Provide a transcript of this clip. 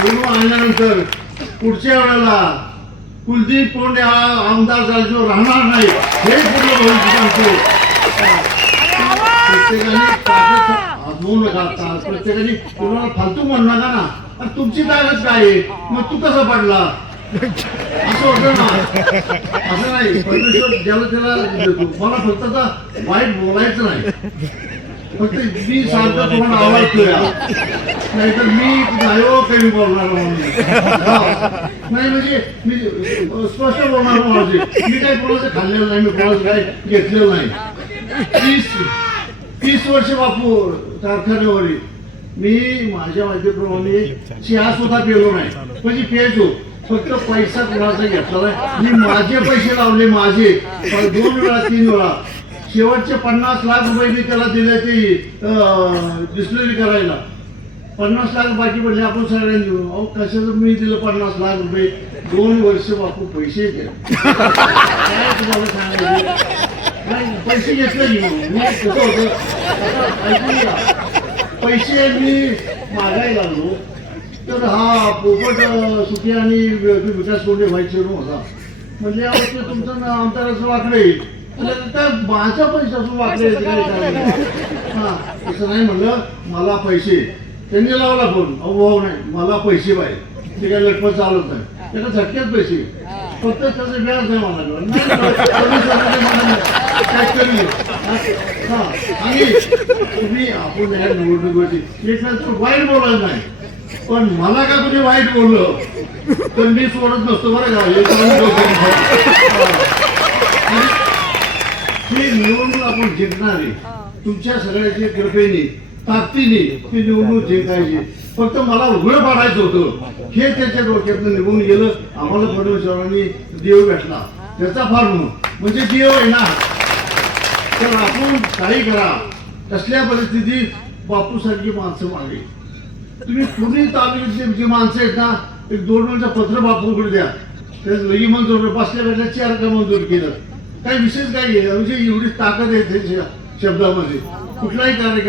आल्यानंतर पुढच्या वेळेला कुलदीप कोंडे हा आमदार झाल्याशिवाय राहणार नाही हे पूर्ण भविष्य सांगतो. प्रत्येकाने नका प्रत्येकाने कोणाला फालतू म्हणू नका ना. आणि तुमची ताकद काय आहे मग तू कसा पडला असं होतं ना. असं नाही परमेश्वर ज्याला त्याला देतो. मला फक्त आता वाईट बोलायचं नाही. फक्त मी सारखं तुम्हाला आवडतोय नाहीतर मी नाही कमी बोलणार नाही. म्हणजे मी स्पष्ट बोलणार माझे. मी काही कोणाचं खाल्लेलं नाही. मी कोणाचं काही घेतलेलं नाही. 30 वर्ष बापू कारखान्यावरील मी माझ्या माहितीप्रमाणे चहा सुद्धा पेलो नाही. म्हणजे पेजो फक्त पैसा कोणाचा घेतला नाही. मी माझे पैसे लावले माझे 2 वेळा 3 वेळा. शेवटचे 50 लाख रुपये मी त्याला दिले ते डिस्टिलरी करायला. 50 लाख बाकी पडले आपण सगळ्यांनी घेऊन. अहो कशाचं मी दिलं 50 लाख रुपये 2 वर्ष बापू पैसे दिले. काय तुम्हाला सांगायचं पैसे घेतले मी कसं होतं पैसे मी मागायला लागलो तर हा पोपट सुखी आणि विकास कोंडे व्हायचे होता. म्हणजे अवश्य तुमचं अंतराचं वाकडे तर माझा पैसा असून वाकडे हा असं नाही म्हणलं. मला पैसे त्यांनी लावला फोन. अहो नाही मला पैसे पाहिजे. ते काय लटपट चालत नाही. त्याला झटक्यात पैसे फक्त त्याचं व्याज नाही मला हा. आणि तुम्ही आपण या निवडणुकीवरती एक नंतर वाईट बोलायला नाही. पण मला का तुम्ही वाईट बोललं तर मी सोडत नसतो बरं का. ही निवडणूक आपण जिंकणार आहे. तुमच्या सगळ्याच्या कृपेने ताकदीने ती निवडणूक जिंकायची. फक्त मला उघड पाडायचं होतं हे त्याच्या डोक्यातून निघून गेलं. आम्हाला परमेश्वरांनी देव भेटला त्याचा फार म्हणजे देव आहे ना. तर आपण काही करा. कसल्या परिस्थितीत बापूसारखी माणसं मागे तुम्ही कुणी तालुक्यातली जी माणसं आहेत ना एक 2 मिनिटचं पत्र बापूकडे द्या. त्याच लगी मंजूर बसल्या बसल्या 4 का मंजूर केलं. काही विशेष काही आहे म्हणजे एवढी ताकद आहे शब्दामध्ये कुठलाही कार्यक्रम